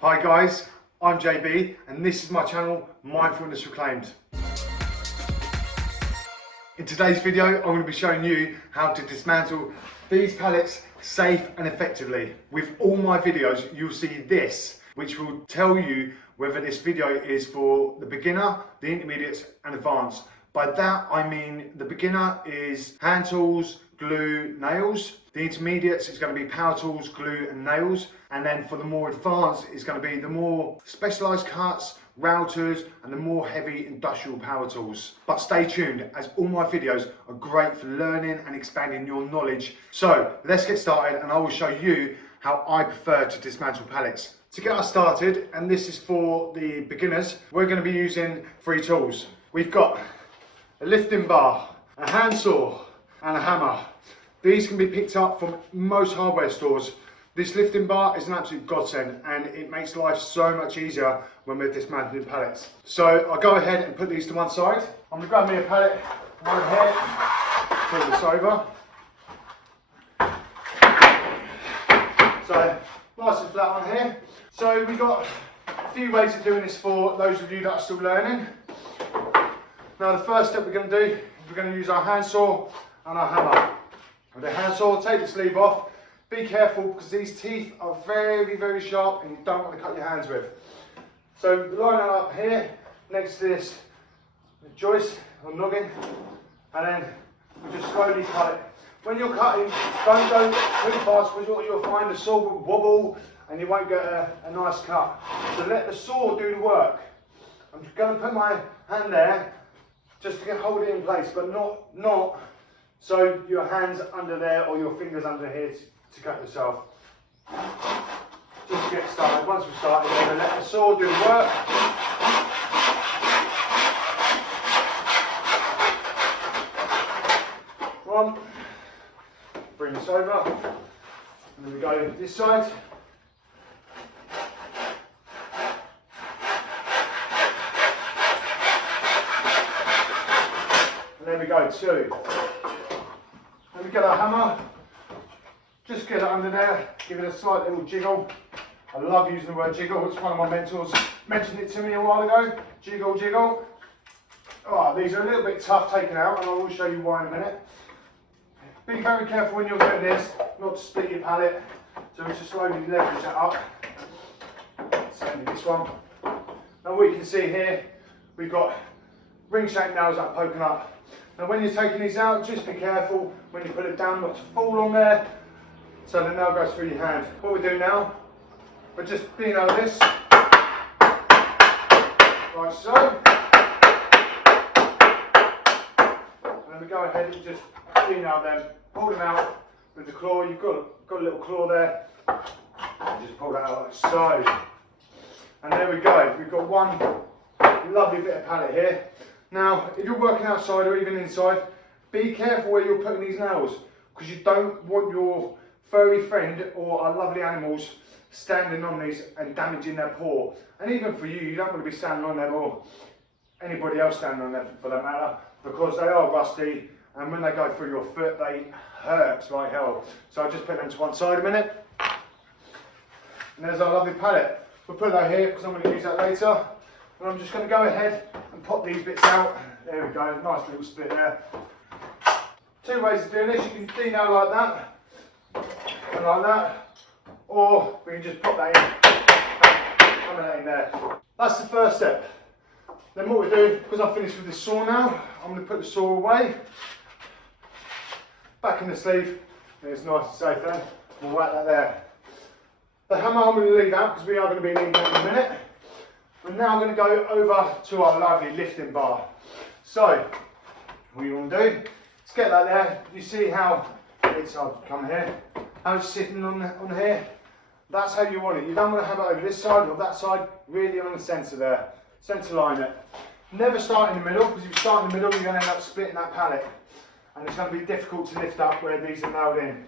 Hi guys, I'm JB and this is my channel, Mindfulness Reclaimed. In today's video, I'm going to be showing you how to dismantle these pallets safe and effectively. With all my videos, you'll see this, which will tell you whether this video is for the beginner, the intermediates and advanced. By that, I mean the beginner is hand tools, glue, nails. The intermediates is going to be power tools, glue and nails. And then for the more advanced, it's going to be the more specialised cuts, routers and the more heavy industrial power tools. But stay tuned, as all my videos are great for learning and expanding your knowledge. So let's get started and I will show you how I prefer to dismantle pallets. To get us started, and this is for the beginners, we're going to be using 3 tools. We've got a lifting bar, a handsaw and a hammer. These can be picked up from most hardware stores. This lifting bar is an absolute godsend and it makes life so much easier when we're dismantling pallets. So I'll go ahead and put these to one side. I'm going to grab me a pallet right here, pull this over. So nice and flat on here. So we've got a few ways of doing this for those of you that are still learning. Now the first step we're going to do is we're going to use our handsaw and our hammer. With the handsaw, take the sleeve off. Be careful because these teeth are very, very sharp and you don't want to cut your hands with. So line it up here next to this joist or noggin, and then we just slowly cut it. When you're cutting, don't go too fast because what you'll find, the saw will wobble and you won't get a nice cut. So let the saw do the work. I'm just going to put my hand there just to hold it in place, but not so your hand's under there or your fingers under here to cut yourself. Just to get started. Once we've started, we're going to let the saw do the work. One, bring this over, and then we go this side. And then we go 2. Then we get our hammer, just get it under there, give it a slight little jiggle. I love using the word jiggle, it's one of my mentors mentioned it to me a while ago. Jiggle, jiggle. Oh, these are a little bit tough taken out and I will show you why in a minute. Be very careful when you're doing this, not to split your pallet, so we just slowly leverage that up. Same with this one. Now what you can see here, we've got ring shaped nails that are poking up. Now when you're taking these out, just be careful when you put it down not to fall on there, so the nail goes through your hand. What we do now, we're just de-nail this, like so. And then we go ahead and just de-nail them, pull them out with the claw. You've got a little claw there, and just pull that out like so. And there we go, we've got one lovely bit of pallet here. Now, if you're working outside or even inside, be careful where you're putting these nails because you don't want your furry friend or our lovely animals standing on these and damaging their paw. And even for you, you don't want to be standing on them or anybody else standing on them for that matter, because they are rusty and when they go through your foot, they hurt like hell. So I'll just put them to one side a minute. And there's our lovely pallet. We'll put that here because I'm going to use that later. And I'm just going to go ahead and pop these bits out. There we go, nice little split there. 2 ways of doing this, you can de-nail like that, and like that, or we can just pop that in, put that in there. That's the first step. Then what we do, because I've finished with this saw now, I'm going to put the saw away, back in the sleeve, and it's nice and safe then. We'll whack that there. The hammer I'm going to leave out because we are going to be needing that in a minute. We're now going to go over to our lovely lifting bar. So, what you want to do is get that there. You see how it's, I'll come here, how it's sitting on here. That's how you want it. You don't want to have it over this side or that side, really on the centre there. Centre line it. Never start in the middle, because if you start in the middle, you're going to end up splitting that pallet. And it's going to be difficult to lift up where these are nailed in.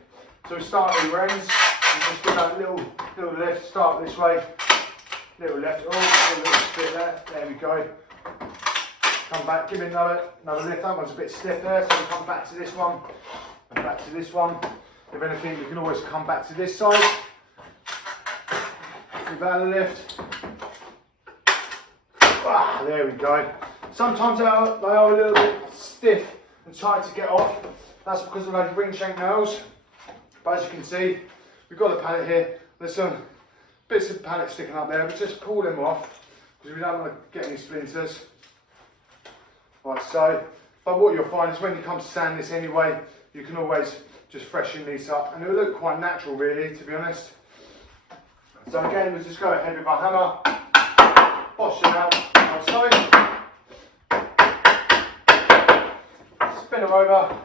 So we start at the ends, and just give that little lift, start this way. Little left, oh, a little split there, there we go. Come back, give it another lift. That one's a bit stiff there, so we'll come back to this one, and back to this one. If anything, you can always come back to this side. Give that a lift. Ah, there we go. Sometimes they are a little bit stiff and tight to get off. That's because of those ring shank nails. But as you can see, we've got a pallet here. There's some bits of pallet sticking up there, but just pull them off because we don't want to get any splinters. Like so. But what you'll find is when you come to sand this anyway, you can always just freshen these up, and it'll look quite natural, really, to be honest. So again, we'll just go ahead with our hammer, bosh them out like so. Spin them over.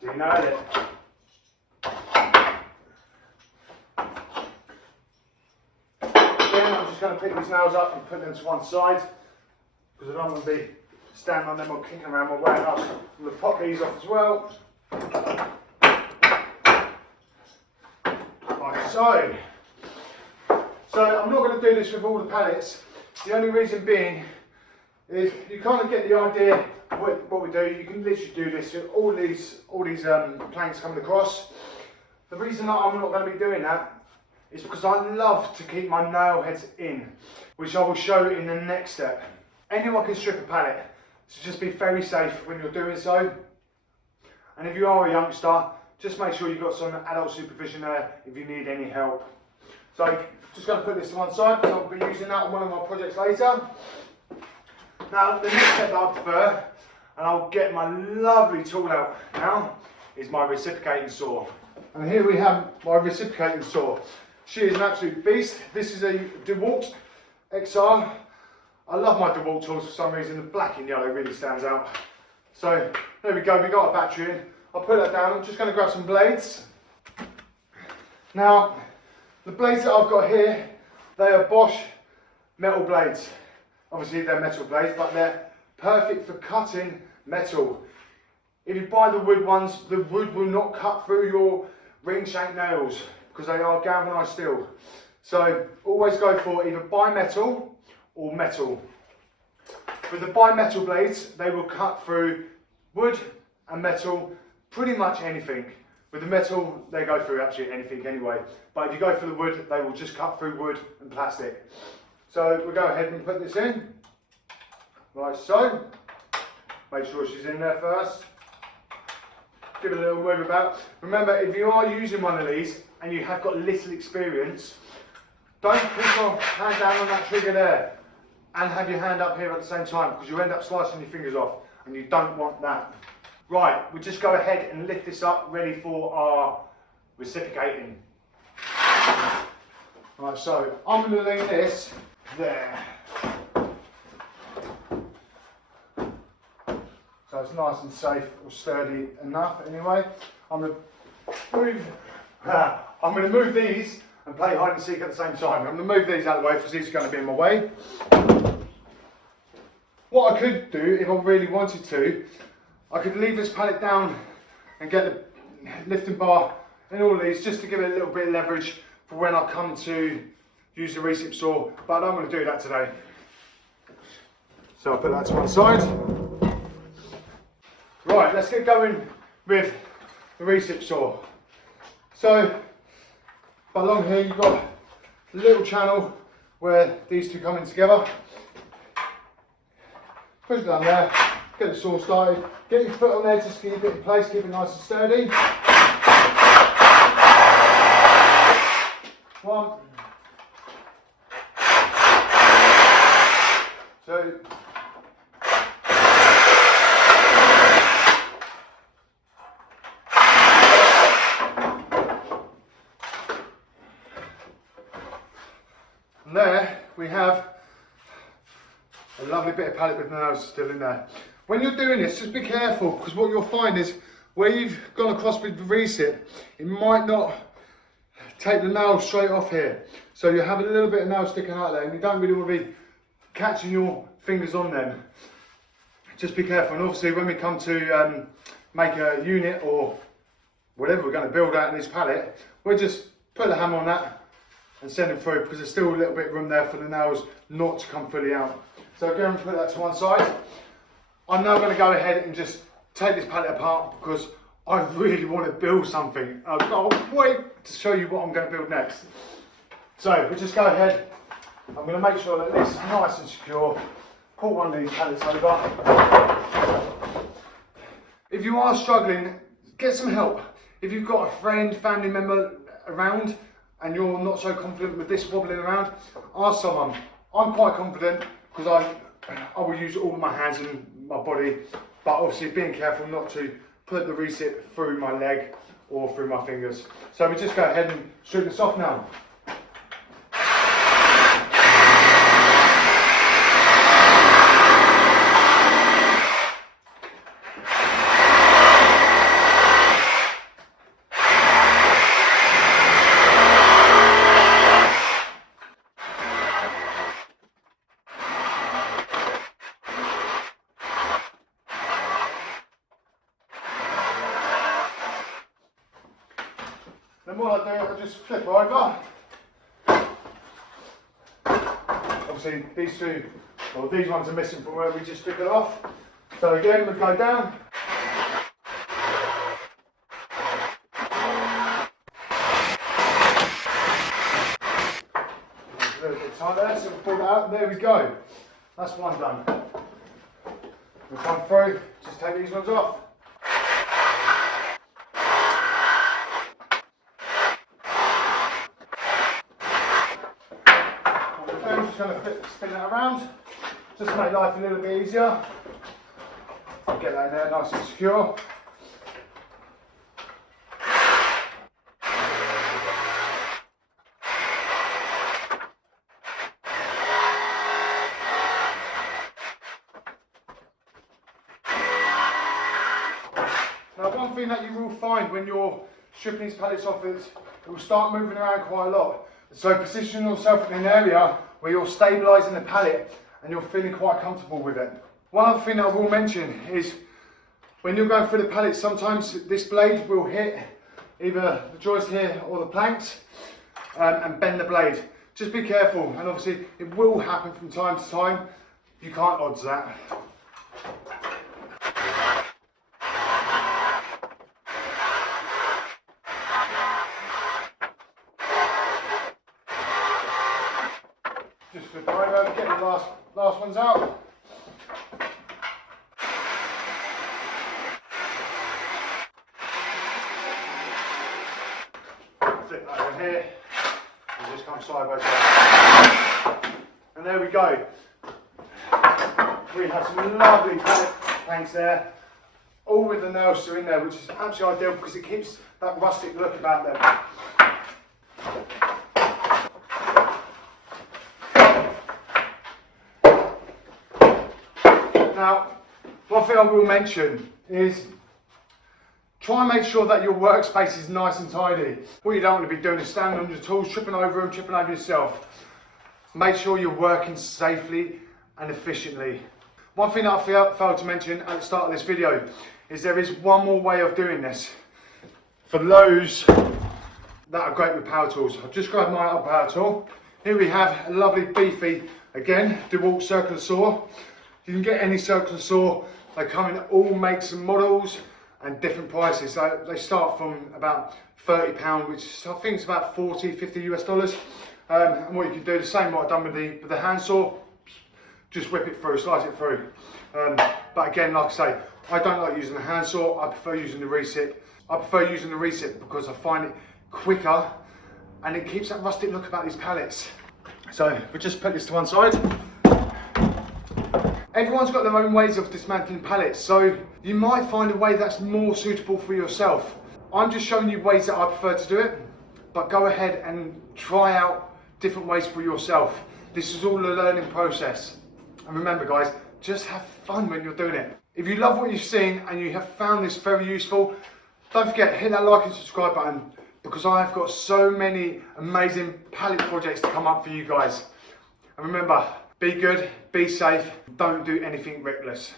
Denail it. Again, I'm just going to pick these nails up and put them to one side because I don't want to be standing on them or kicking around my way up. I'm going to pop these off as well. Like so. So I'm not going to do this with all the pallets. The only reason being is you kind of get the idea of what we do. You can literally do this with all these planks coming across. The reason that I'm not going to be doing that is because I love to keep my nail heads in, which I will show in the next step. Anyone can strip a pallet, so just be very safe when you're doing so. And if you are a youngster, just make sure you've got some adult supervision there if you need any help. So just going to put this to one side because I'll be using that on one of my projects later. Now the next step that I prefer, and I'll get my lovely tool out now, is my reciprocating saw. And here we have my reciprocating saw. She is an absolute beast. This is a Dewalt XR. I love my Dewalt tools for some reason. The black and yellow really stands out. So there we go, we got a battery in. I'll put that down. I'm just going to grab some blades. Now, the blades that I've got here, they are Bosch metal blades. Obviously they're metal blades, but they're perfect for cutting metal. If you buy the wood ones, the wood will not cut through your ring shank nails because they are galvanised steel. So always go for either bimetal or metal. With the bimetal blades, they will cut through wood and metal, pretty much anything. With the metal, they go through absolutely anything anyway. But if you go for the wood, they will just cut through wood and plastic. So we'll go ahead and put this in, like so. Make sure she's in there first. Give it a little move about. Remember, if you are using one of these and you have got little experience, don't put your hand down on that trigger there and have your hand up here at the same time because you end up slicing your fingers off and you don't want that. Right, we'll just go ahead and lift this up, ready for our reciprocating. Right, so I'm going to lean this there. So it's nice and safe or sturdy enough anyway. I'm going to move these and play hide and seek at the same time. I'm going to move these out of the way because these are going to be in my way. What I could do, if I really wanted to, I could leave this pallet down and get the lifting bar and all of these just to give it a little bit of leverage for when I come to use the recip saw, but I don't want to do that today. So I'll put that to one side. Right, let's get going with the recip saw. So along here you've got a little channel where these two come in together. Push it down there, get the saw started, get your foot on there just to keep it in place, keep it nice and sturdy. One, two, and there we have a lovely bit of pallet with the nails still in there. When you're doing this, just be careful because what you'll find is where you've gone across with the recip, it might not take the nail straight off here. So you have a little bit of nail sticking out there and you don't really want to be catching your fingers on them. Just be careful. And obviously when we come to make a unit or whatever we're going to build out in this pallet, we'll just put the hammer on that and send them through because there's still a little bit of room there for the nails not to come fully out. So again, put that to one side. I'm now going to go ahead and just take this pallet apart because I really want to build something. I can't wait to show you what I'm going to build next. So we'll just go ahead. I'm going to make sure that this is nice and secure. Pull one of these pallets over. If you are struggling, get some help. If you've got a friend, family member around and you're not so confident with this wobbling around, ask someone. I'm quite confident because I will use all my hands and my body, but obviously being careful not to put the recip through my leg or through my fingers. So we just go ahead and strip this off now. Then what I do, I just flip her over. Obviously these ones are missing from where we just took it off. So again, we go down. A little bit tight there, so we'll pull that out, there we go. That's one done. We'll come through, just take these ones off. I'm just going to spin that around, just to make life a little bit easier. Get that in there nice and secure. Now one thing that you will find when you're stripping these pallets off is it will start moving around quite a lot. So position yourself in an area where you're stabilising the pallet and you're feeling quite comfortable with it. One other thing that I will mention is when you're going through the pallet, sometimes this blade will hit either the joist here or the planks and bend the blade. Just be careful, and obviously it will happen from time to time. You can't odds that. Just flip over, get the last ones out. Flip that over here, and just come side by side. And there we go. We have some lovely pallet planks there, all with the nails still in there, which is absolutely ideal because it keeps that rustic look about them. Now, one thing I will mention is try and make sure that your workspace is nice and tidy. What you don't want to be doing is standing on your tools, tripping over them, tripping over yourself. Make sure you're working safely and efficiently. One thing that I failed to mention at the start of this video is there is one more way of doing this. For those that are great with power tools, I've just grabbed my other power tool. Here we have a lovely beefy, again, Dewalt Circle Saw. You can get any circular saw. They come in all makes and models and different prices. So they start from about £30, which I think is about 40, 50 US dollars. And what you can do, the same what I've done with the hand saw, just whip it through, slice it through. But again, like I say, I don't like using the hand saw, I prefer using the recip. I prefer using the recip because I find it quicker and it keeps that rustic look about these pallets. So we'll just put this to one side. Everyone's got their own ways of dismantling pallets, so you might find a way that's more suitable for yourself. I'm just showing you ways that I prefer to do it, but go ahead and try out different ways for yourself. This is all a learning process. And remember guys, just have fun when you're doing it. If you love what you've seen and you have found this very useful, don't forget, hit that like and subscribe button because I have got so many amazing pallet projects to come up for you guys. And remember, be good, be safe, don't do anything reckless.